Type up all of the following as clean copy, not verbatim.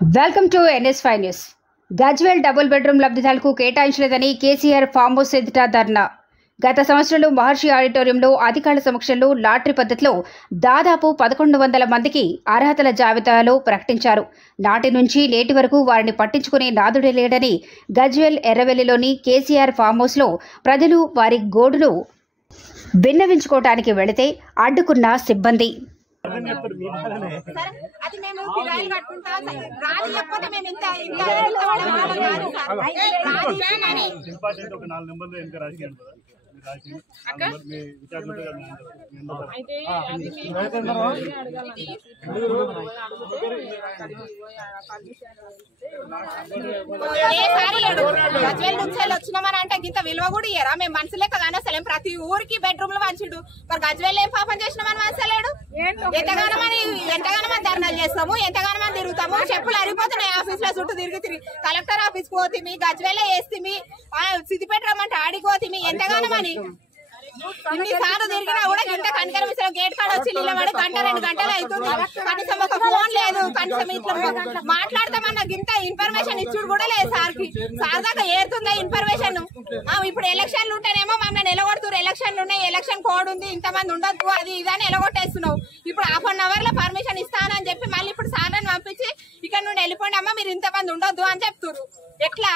Welcome to NS5 news. Gajwel double bedroom లబ్ధిదారులకు కేటాయించలేదని KCR farm house ఎదుట ధర్నా. గత సంవత్సరంలో మహర్షి ఆడిటోరియంలో అధికారుల సమక్షంలో లాటరీ పద్ధతిలో దాదాపు 1100 మందికి అర్హతల జాబితాలో ప్రకటించారు. నాటి నుంచి నేటి వరకు వారిని పట్టించుకునే నాదుడే లేడని గజ్వేల్ ఎర్రవెల్లిలోని కేసీఆర్ ఫామ్ హౌస్లో ప్రజలు వారి గోడును విన్నవించుకోవడానికి వెళితే అడ్డుకున్న సిబ్బంది. వచ్చినామని అంటే ఇంత విలువ కూడా ఇయ్యరా? మేము మనసులే కదా అనసలేం. ప్రతి ఊరికి బెడ్రూమ్ లో పంచుడు. మరి గజ్వేల్ ఏం పాపం చేసినామని మనసలేడు. ఎంతగానో మంది ధర్నాలు చేస్తాము, ఎంతగానో మంది తిరుగుతాము. చెప్పులు అరిగిపోతున్నాయి. ఆఫీస్ లో చుట్టూ తిరిగి కలెక్టర్ ఆఫీస్ పోతే గజ్వేల్ వేస్తే సిద్దిపేట రమ్మంటే ఆడిపోతే ఎంతగానో మని ఇన్నిసార్లు తిరిగినా కూడా ఇంత కనకరమిశ్ర గేట్ కాడ వచ్చి నిలబడి గంట 2 గంటలు అవుతుంది. కనీసం ఒక ఫోన్ లేదు, కనీసం ఇట్లా మాట్లాడతామన్న ఇంత ఇన్ఫర్మేషన్ ఇచ్చుడు కూడా లేదు. సార్ దాకా ఏరుతుందా ఇన్ఫర్మేషన్? ఇప్పుడు ఎలక్షన్లు ఉంటేనేమో మమ్మల్ని నిలగొడుతున్నారు. ఎలక్షన్లు ఉన్నాయి, ఎలక్షన్ కోడ్ ఉంది, ఇంతమంది ఉండొద్దు, అది ఇదని నిలగొట్టేస్తున్నావు. ఇప్పుడు ½ అవర్ లో పర్మిషన్ ఇస్తానని చెప్పి మళ్ళీ ఇప్పుడు సార్లను పంపించి ఇక్కడ నుండి వెళ్ళిపోండి అమ్మా, మీరు ఇంతమంది ఉండొద్దు అని చెప్తున్నారు. ఎట్లా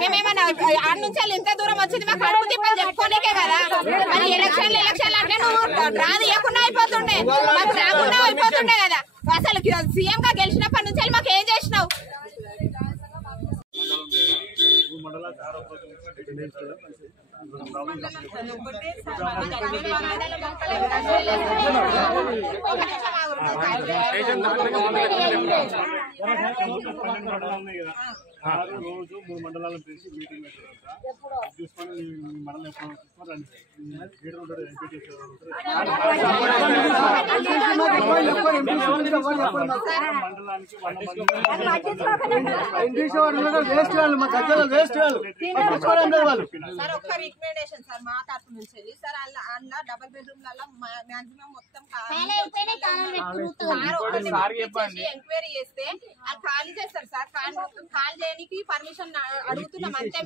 మేమేమన్నా ఆడ నుంచి ఇంత దూరం వచ్చింది మాకు కడుపు తిప్పని చెప్పుకోలేకే కదా. మరి ఎలక్షన్లు అంటే నువ్వు రాదు ఇవ్వకుండా అయిపోతుండే, మాకు రాకుండా అయిపోతుండే కదా. అసలు సీఎం గా గెలిచినప్పటి నుంచి మాకు ఏం చేసినావు? రోజు 3 మండలాలను పిలిచి మీటింగ్ చూసుకొని మండలం ఒక్క రికమెండేషన్ సార్ మా తరఫు నుంచి సార్, అలా డబుల్ బెడ్రూమ్ మాక్సిమం మొత్తం ఎంక్వైరీ చేస్తే అది ఖాళీ చేస్తారు సార్. ఖాళీ చేయడానికి పర్మిషన్ అడుగుతున్నాం అంతే.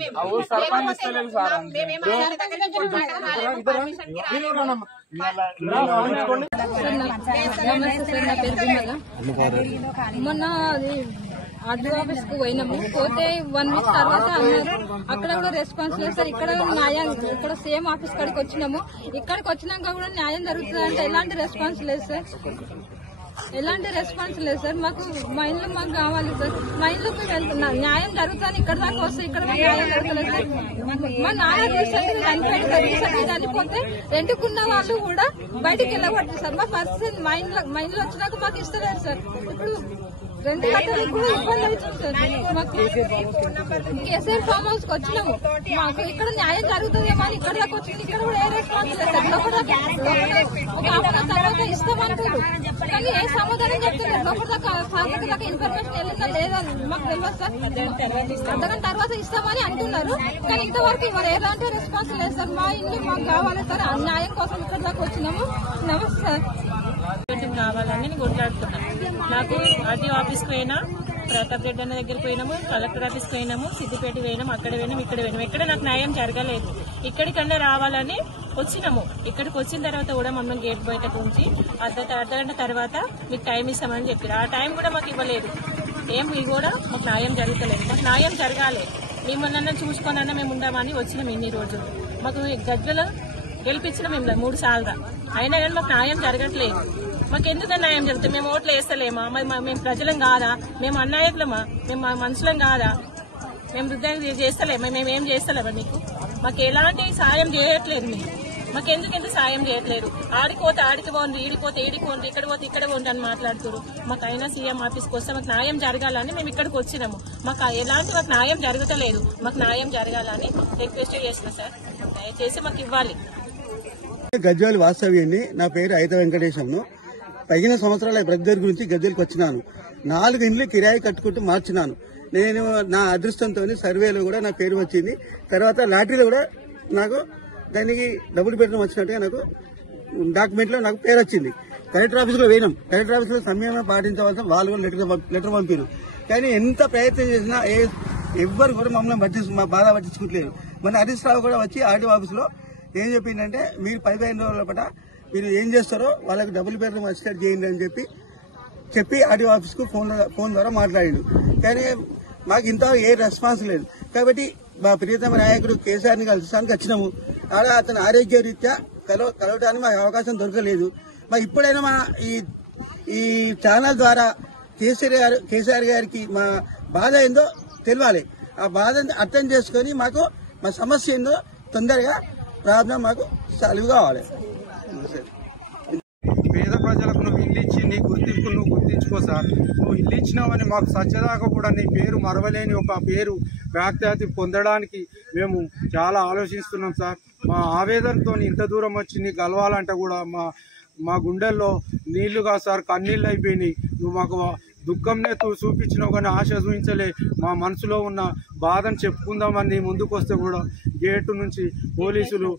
మొన్న అది ఆర్డీ ఆఫీస్ కు పోయినాము. పోతే 1 వీక్ తర్వాత అన్నారు అక్కడ కూడా రెస్పాన్స్ లేదు సార్. ఇక్కడ న్యాయం, ఇక్కడ సేమ్ ఆఫీస్ కాడికి వచ్చినాము. ఇక్కడికి వచ్చినాక కూడా న్యాయం జరుగుతుంది అంటే ఎలాంటి రెస్పాన్స్ లేదు సార్. మాకు మా ఇల్లు మాకు కావాలి సార్. మా ఇల్లుకి వెళ్తున్నా న్యాయం జరుగుతుంది. ఇక్కడ దాకా వస్తే ఇక్కడ న్యాయం జరగలేదు సార్. మా నాన్న రీసెంట్గా చనిపోతే రెండుకున్న వాళ్ళు కూడా బయటికి వెళ్ళబడుతుంది సార్. మా పర్సన్ మా ఇంట్లో వచ్చినాక మాకు ఇస్తలేదు సార్. ఇప్పుడు 2 గంటలకు కూడా ఇబ్బంది అవుతుంది సార్. మాకు కేసీఆర్ ఫామ్ హౌస్ కి వచ్చినాము. మాకు ఇక్కడ న్యాయం జరుగుతుందేమో అని ఇక్కడ దాకా వచ్చింది. ఇక్కడ కూడా ఏ రెస్పాన్స్ లేదు సార్. ఒక హాఫ్ తర్వాత ఇస్తామంటారు కానీ ఏ సమాధానం చెప్తున్నారు. లోపల దాకా సాగతిలాగా ఇన్ఫర్మేషన్ వెళ్ళిందా లేదా మాకు తెలియదు సార్. అర్ధగంట తర్వాత ఇస్తామని అంటున్నారు కానీ ఇంతవరకు మరి ఎలాంటి రెస్పాన్స్ లేదు సార్. మా ఇల్లు మాకు కావాలి సార్. న్యాయం కోసం ఇక్కడ దాకా వచ్చినాము. నమస్తే సార్. కావాలని నేను కొట్లాడుతున్నాను. నాకు ఆర్టీ ఆఫీస్కి పోయినా, ప్రతాప్ రెడ్డి అన్న దగ్గరికి పోయినాము, కలెక్టర్ ఆఫీస్కి పోయినాము, సిద్దిపేట పోయినాము, అక్కడ పోయినాము, ఇక్కడ పోయినాము. ఎక్కడ నాకు న్యాయం జరగలేదు. ఇక్కడికన్నా రావాలని వచ్చినాము. ఇక్కడికి వచ్చిన తర్వాత కూడా మమ్మల్ని గేట్ బయటకు ఉంచి అర్ధగంట తర్వాత మీకు టైం ఇస్తామని చెప్పారు. ఆ టైం కూడా మాకు ఇవ్వలేదు. ఏమి కూడా మాకు న్యాయం జరగలేదు. మాకు న్యాయం జరగాలి. మిమ్మల్ని చూసుకోనన్నా మేము ఉండమని వచ్చినాం ఇన్ని రోజులు. మాకు గజ్వేల్ గెలిపించిన మేము 3 సార్లు అయినా కానీ మాకు న్యాయం జరగట్లేదు. మాకు ఎందుకు న్యాయం జరుగుతుంది? మేము ఓట్లు వేస్తలేమా? మేము ప్రజలం కాదా? మేము అన్యాయకులమా? మేము మనుషులం కాదా? మేము వృద్ధాన్ని చేస్తలేమా? మేమేం చేస్తలేమా? మాకు ఎలాంటి సాయం చేయట్లేదు. మాకెందుకు సాయం చేయట్లేదు? ఆడిపోతే ఆడికి పోండి, ఈడిపోతే ఈడిపోండి, ఇక్కడ పోతే ఇక్కడ పోండి అని మాట్లాడుతున్నారు. మాకు అయినా సీఎం ఆఫీస్కి వస్తే మాకు న్యాయం జరగాలని మేము ఇక్కడికి వచ్చినాము. మాకు ఎలాంటి న్యాయం జరగట్లేదు. మాకు న్యాయం జరగాలని రిక్వెస్ట్ చేస్తున్నాం సార్. దయచేసి మాకు ఇవ్వాలి. గజ్వేల్ వాస్తవ్యాన్ని. నా పేరు ఐత వెంకటేశంను. 15 సంవత్సరాల బ్రదర్ గురించి గజ్వేల్కి వచ్చినాను. 4 ఇండ్లు కిరాయి కట్టుకుంటూ మార్చినాను. నేను నా అదృష్టంతో సర్వేలో కూడా నా పేరు వచ్చింది. తర్వాత లాటరీలో కూడా నాకు దానికి డబుల్ బెడ్రూమ్ వచ్చినట్టుగా నాకు డాక్యుమెంట్లో నాకు పేరు వచ్చింది. కలెక్టర్ ఆఫీస్ లో పోయినాం. కలెక్టర్ ఆఫీస్ లో సంయమనం పాటించవలసిన వాళ్ళు కూడా లెటర్ పంపారు. కానీ ఎంత ప్రయత్నం చేసినా ఎవ్వరు కూడా మమ్మల్ని మా బాధ పట్టించుకోవట్లేదు. మన హరీష్ రావు కూడా వచ్చి ఆర్డీఓ ఆఫీస్ లో ఏం చెప్పిందంటే మీరు 15 రోజుల పాట మీరు ఏం చేస్తారో వాళ్ళకి డబుల్ బెడ్రూమ్ అసిస్టెంట్ చేయండి అని చెప్పి ఆర్డీఓ ఆఫీస్ కు ఫోన్ ద్వారా మాట్లాడిండు. కానీ మాకు ఇంత ఏ రెస్పాన్స్ లేదు. కాబట్టి మా ప్రియతమ నాయకుడు కేసీఆర్ ని కలిసానికి వచ్చినాము. అలా అతని ఆరోగ్య రీత్యా కలవడానికి మాకు అవకాశం దొరకలేదు. మరి ఇప్పుడైనా మా ఈ ఛానల్ ద్వారా కేసీఆర్ గారికి మా బాధ ఏందో తెలియాలి. ఆ బాధని అర్థం చేసుకుని మాకు మా సమస్య ఏందో తొందరగా ప్రాబ్లం మాకు సాల్వ్ కావాలి. పేద ప్రజలకు నువ్వు ఇల్లు ఇచ్చి నీ గుర్తింపు నువ్వు గుర్తించుకో సార్. నువ్వు ఇల్లు ఇచ్చినావని మాకు సత్యదాకా కూడా నీ పేరు మరవలేని ఒక పేరు వ్యాఖ్యాతి పొందడానికి మేము చాలా ఆలోచిస్తున్నాం సార్. మా ఆవేదనతో ఇంత దూరం వచ్చి నీ కలవాలంటే కూడా మా గుండెల్లో నీళ్లుగా సార్ కన్నీళ్ళు అయిపోయినాయి. నువ్వు మాకు దుఃఖంనే చూపించినావు కానీ ఆశ చూపించలే. మా మనసులో ఉన్న బాధను చెప్పుకుందామని ముందుకు వస్తే కూడా గేటు నుంచి పోలీసులు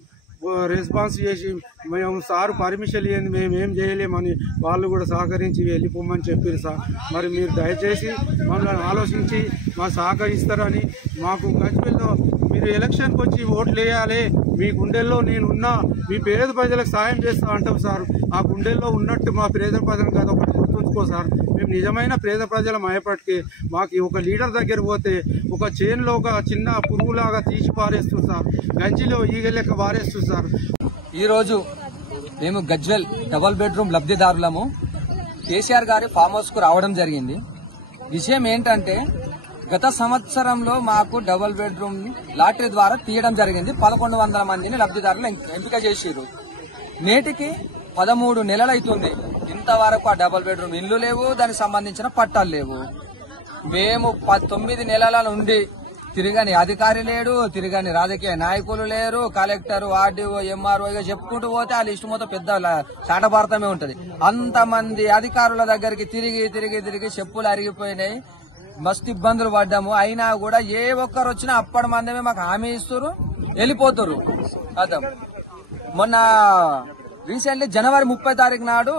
రెస్పాన్స్ చేసి మేము సార్ పర్మిషన్ ఇవ్వండి మేమేం చేయలేమని వాళ్ళు కూడా సహకరించి వెళ్ళిపోమని చెప్పారు సార్. మరి మీరు దయచేసి మమ్మల్ని ఆలోచించి మాకు సహకరిస్తారని మాకు గజ్వేల్లో మీరు ఎలక్షన్కి వచ్చి ఓట్లు వేయాలి, మీ గుండెల్లో నేనున్నా మీ పేద ప్రజలకు సాయం చేస్తా అంటాం సార్. ఆ గుండెల్లో ఉన్నట్టు మా పేద ప్రజలు కదా ఒకటి గుర్తుంచుకో సార్. మేము నిజమైన పేద ప్రజలం అయ్యేపటికి మాకు ఒక లీడర్ దగ్గర పోతే ఒక చేన్లో ఒక చిన్న పురుగులాగా తీసి పారేస్తుంది సార్, గంజిలో ఈగ లెక్క పారేస్తుంది సార్. ఈరోజు మేము గజ్వేల్ డబుల్ బెడ్రూమ్ లబ్ధిదారులము కేసీఆర్ గారి ఫామ్ హౌస్ కు రావడం జరిగింది. విషయం ఏంటంటే గత సంవత్సరంలో మాకు డబుల్ బెడ్రూమ్ లాటరీ ద్వారా తీయడం జరిగింది. 1100 మందిని లబ్ధిదారులు ఎంపిక చేసిరు. నేటికి 13 నెలలు అవుతుంది. ఇంతవరకు ఆ డబుల్ బెడ్రూమ్ ఇల్లు లేవు, దానికి సంబంధించిన పట్టాలు లేవు. మేము 9 నెలల నుండి తిరగని అధికారి లేడు, తిరగని రాజకీయ నాయకులు లేరు. కలెక్టర్, ఆర్డీఓ, ఎంఆర్ఓ చెప్పుకుంటూ పోతే ఆ లిస్టు మొత్తం పెద్ద చాటభారతమే ఉంటది. అంతమంది అధికారుల దగ్గరికి తిరిగి చెప్పులు అరిగిపోయినాయి. మస్తు ఇబ్బందులు పడ్డాము. అయినా కూడా ఏ ఒక్కరు వచ్చినా అప్పటి మందమే మాకు హామీ ఇస్తారు, వెళ్ళిపోతారు. అర్థం మొన్న రీసెంట్లీ జనవరి 30 తారీఖు నాడు